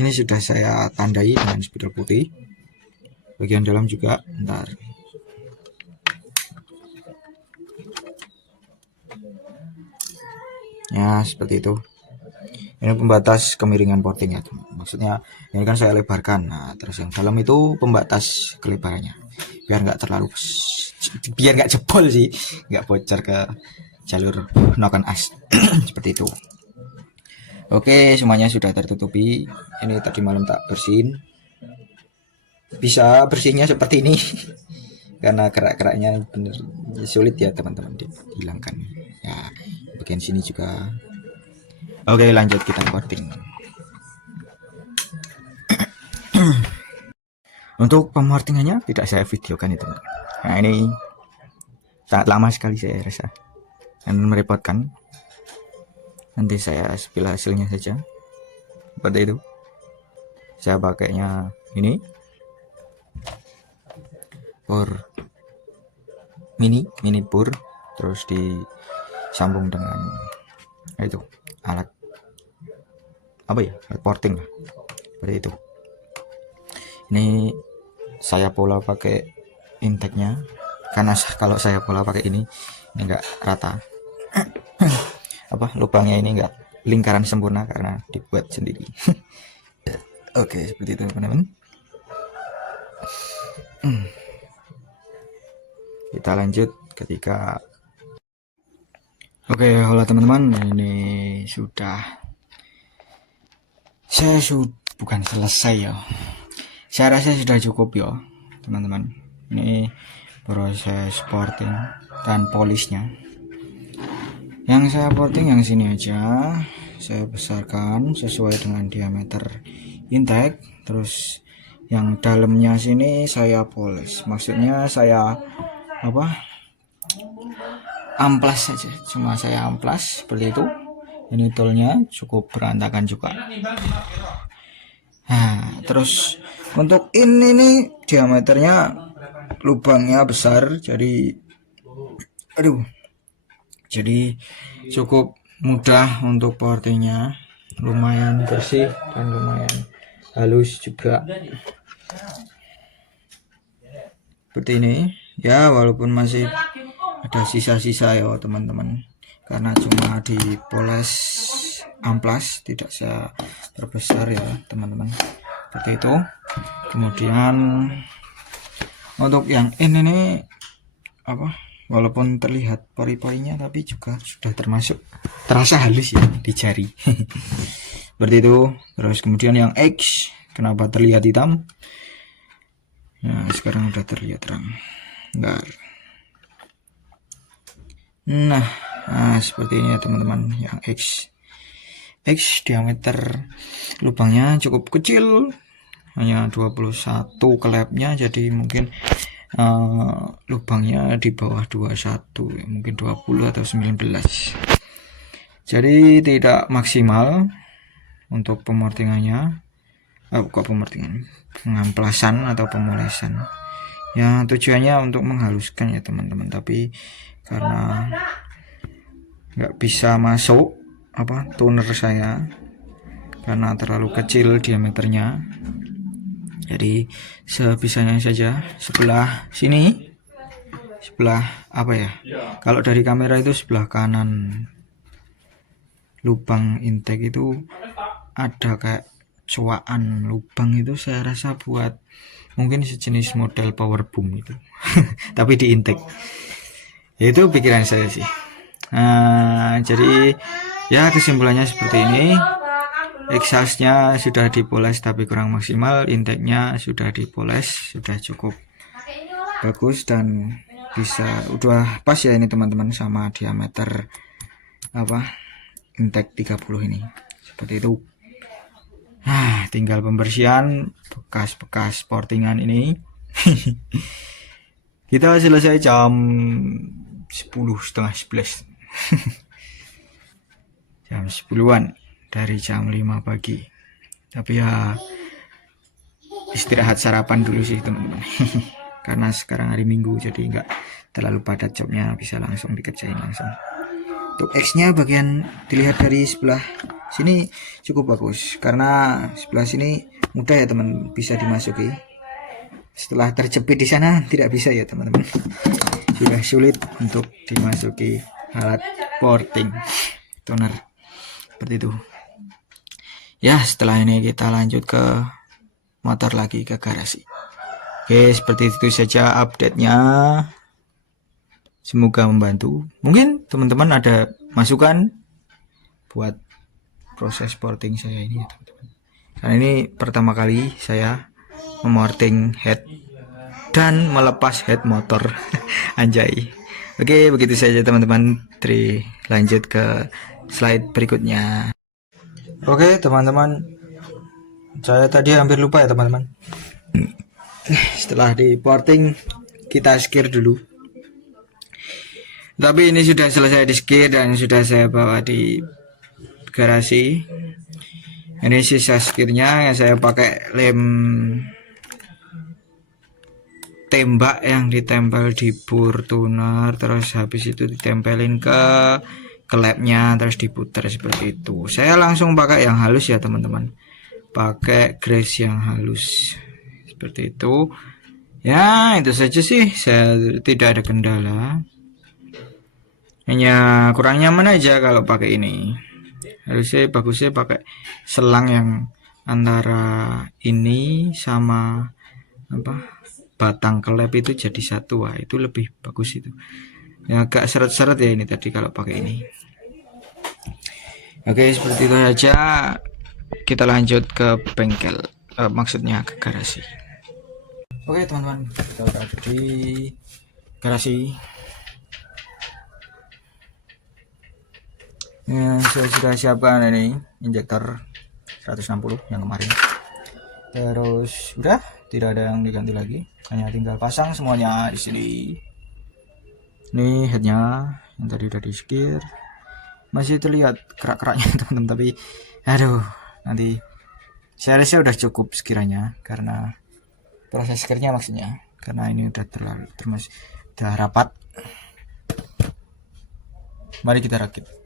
Ini sudah saya tandai dengan spidol putih. Bagian dalam juga, bentar. Ya, seperti itu. Ini pembatas kemiringan porting ya, maksudnya ini kan saya lebarkan. Nah, terus yang dalam itu pembatas kelebarannya, biar nggak jebol sih, nggak bocor ke jalur noken as. Seperti itu. Oke, semuanya sudah tertutupi. Ini tadi malam tak bersihin. Bisa bersihnya seperti ini karena kerak-keraknya bener sulit ya teman-teman dihilangkan. Ya, bagian sini juga. Oke, lanjut kita porting. Untuk pemartingannya tidak saya videokan itu. Nah, ini sangat lama sekali saya rasa dan merepotkan. Nanti saya spill hasilnya saja. Seperti itu. Saya pakainya ini pur mini pur, terus disambung dengan itu alat apa ya, alat porting lah. Seperti itu. Ini saya pola pakai intake-nya karena kalau saya pola pakai ini enggak rata. Apa lubangnya ini enggak lingkaran sempurna karena dibuat sendiri. Oke, seperti itu teman-teman. Kita lanjut ketika oke, halo teman-teman, ini bukan selesai ya. Saya rasa sudah cukup ya teman-teman. Ini proses porting dan polishnya. Yang saya porting yang sini aja, saya besarkan sesuai dengan diameter intake. Terus yang dalamnya sini saya polish, maksudnya saya amplas saja, cuma saya amplas seperti itu. Ini toolnya cukup berantakan juga. Nah, terus untuk ini nih diameternya lubangnya besar, jadi cukup mudah untuk portingnya, lumayan bersih dan lumayan halus juga. Seperti ini ya, walaupun masih ada sisa-sisa ya teman-teman, karena cuma dipoles amplas, tidak saya perbesar ya teman-teman. Seperti itu. Kemudian untuk yang ini nih walaupun terlihat pori-porinya tapi juga sudah terasa halus ya di jari. Seperti itu. Terus kemudian yang X, kenapa terlihat hitam? Nah, sekarang udah terlihat terang. Bentar. Nah, seperti ini ya teman-teman. Yang X diameter lubangnya cukup kecil, hanya 21 kelepnya, jadi mungkin lubangnya di bawah 21, mungkin 20 atau 19. Jadi tidak maksimal untuk pemortingannya. Pengamplasan atau pemolesan. Ya, tujuannya untuk menghaluskan ya teman-teman, tapi karena nggak bisa masuk toner saya karena terlalu kecil diameternya, jadi sebisanya saja. Sebelah sini, kalau dari kamera itu sebelah kanan lubang intake itu ada kayak cuaan lubang, itu saya rasa buat mungkin sejenis model power boom itu. Tapi di intake. Itu pikiran saya sih. Jadi ya kesimpulannya seperti ini. Exhaustnya sudah dipoles tapi kurang maksimal, intake-nya sudah dipoles, sudah cukup bagus dan udah pas ya ini teman-teman sama diameter intake 30 ini. Seperti itu. Tinggal pembersihan bekas-bekas portingan ini. Kita selesai jam 10:30, 11. Jam 10-an dari jam 5 pagi. Tapi ya istirahat sarapan dulu sih teman-teman. Karena sekarang hari Minggu, jadi nggak terlalu padat jobnya, bisa langsung dikerjain langsung. Untuk X-nya bagian dilihat dari sebelah sini cukup bagus karena sebelah sini mudah ya teman, bisa dimasuki. Setelah terjepit di sana tidak bisa ya teman-teman. Sudah sulit untuk dimasuki alat porting toner seperti itu. Ya, setelah ini kita lanjut ke motor lagi, ke garasi. Oke, seperti itu saja update-nya. Semoga membantu. Mungkin teman-teman ada masukan buat proses porting saya ini ya teman-teman. Karena ini pertama kali saya memorting head dan melepas head motor. Anjay. Oke, begitu saja teman-teman. Lanjut ke slide berikutnya. Oke teman-teman, saya tadi hampir lupa ya teman-teman. Setelah di porting kita skir dulu. Tapi ini sudah selesai di skir dan sudah saya bawa di garasi. Ini sisa skirnya yang saya pakai lem tembak yang ditempel di bur tuner, terus habis itu ditempelin ke klepnya, terus diputar seperti itu. Saya langsung pakai yang halus ya teman-teman, pakai grease yang halus seperti itu ya. Itu saja sih, saya tidak ada kendala, hanya kurang nyaman aja kalau pakai ini. Harusnya bagusnya pakai selang yang antara ini sama batang klep itu jadi satu. Wah, itu lebih bagus itu ya, agak seret-seret ya ini tadi kalau pakai ini. Oke, seperti itu saja. Kita lanjut ke bengkel, maksudnya ke garasi. Oke teman-teman, kita udah di garasi. Saya sudah siapkan ini injektor 160 yang kemarin. Terus udah tidak ada yang diganti lagi, hanya tinggal pasang semuanya di sini. Ini headnya yang tadi udah di skir, masih terlihat kerak-keraknya teman-teman, tapi aduh, nanti saya rasa udah cukup sekiranya karena proses skirnya, maksudnya karena ini udah terlalu udah rapat. Mari kita rakit.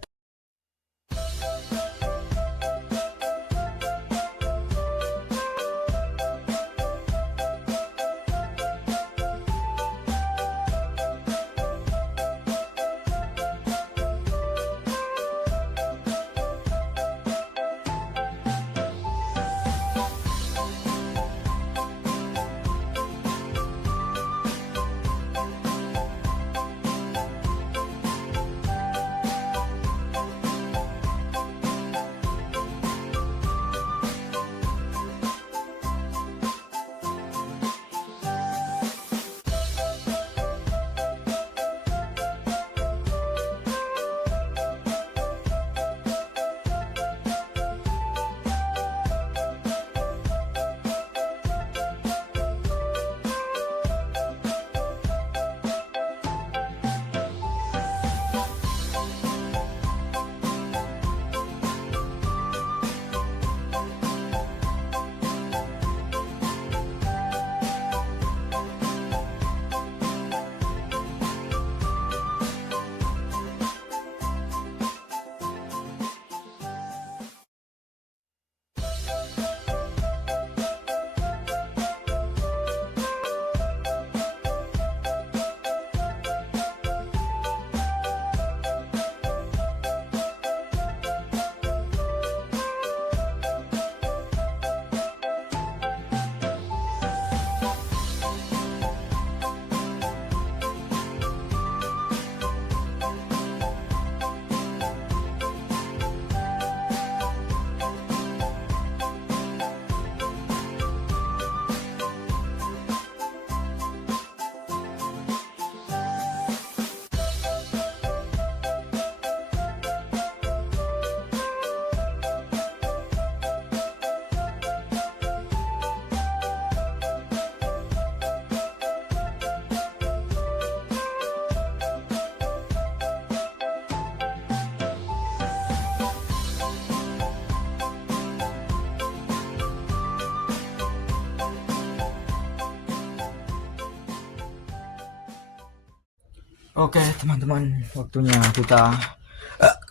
Oke teman-teman, waktunya kita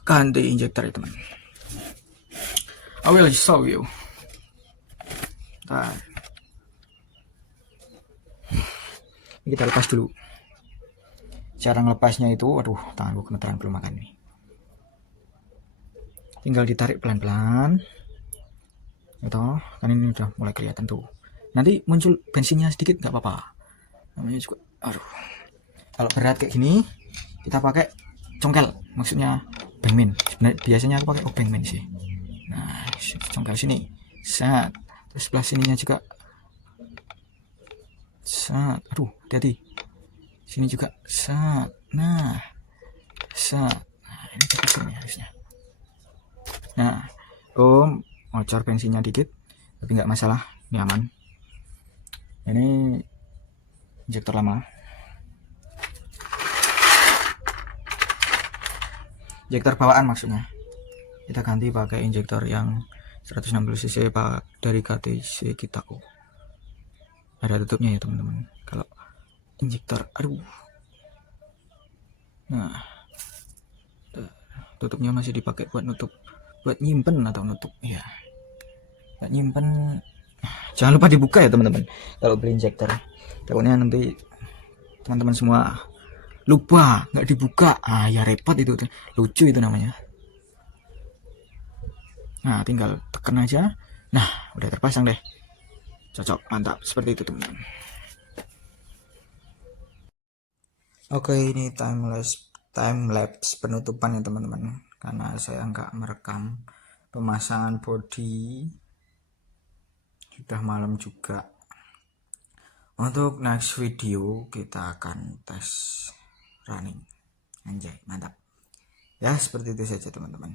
ganti injektor ya teman. I will show you. Bentar. Ini kita lepas dulu. Cara ngelepasnya itu, aduh tanganku gemeteran belum makan nih. Tinggal ditarik pelan-pelan. Gitu, kan ini udah mulai kelihatan tuh. Nanti muncul bensinnya sedikit nggak apa-apa. Namanya juga, aduh. Kalau berat kayak gini, kita pakai congkel, maksudnya bangmin. Sebenarnya biasanya aku pakai bangmin sih. Nah, congkel sini, set. Terus sebelah sininya juga, set. Aduh, hati-hati. Sini juga, set. Nah, set. Nah, ini cepat sini harusnya. Nah, ngocor bensinnya dikit, tapi nggak masalah, ini aman. Ini injektor lama. Injektor bawaan maksudnya. Kita ganti pakai injektor yang 160 cc dari KTC Kitako. Ada tutupnya ya teman-teman. Kalau injektor, aduh. Nah, tutupnya masih dipakai buat nutup, buat nyimpen atau nutup, ya. Buat nyimpen. Jangan lupa dibuka ya teman-teman. Kalau beli injektor, takutnya nanti teman-teman semua lupa nggak dibuka. Ya repot itu, lucu itu namanya. Nah, tinggal tekan aja. Nah, udah terpasang deh. Cocok, mantap. Seperti itu, teman-teman. Oke, ini time lapse penutupan ya, teman-teman. Karena saya nggak merekam pemasangan body. Sudah malam juga. Untuk next video kita akan tes running. Anjay, mantap. Ya, seperti itu saja, teman-teman.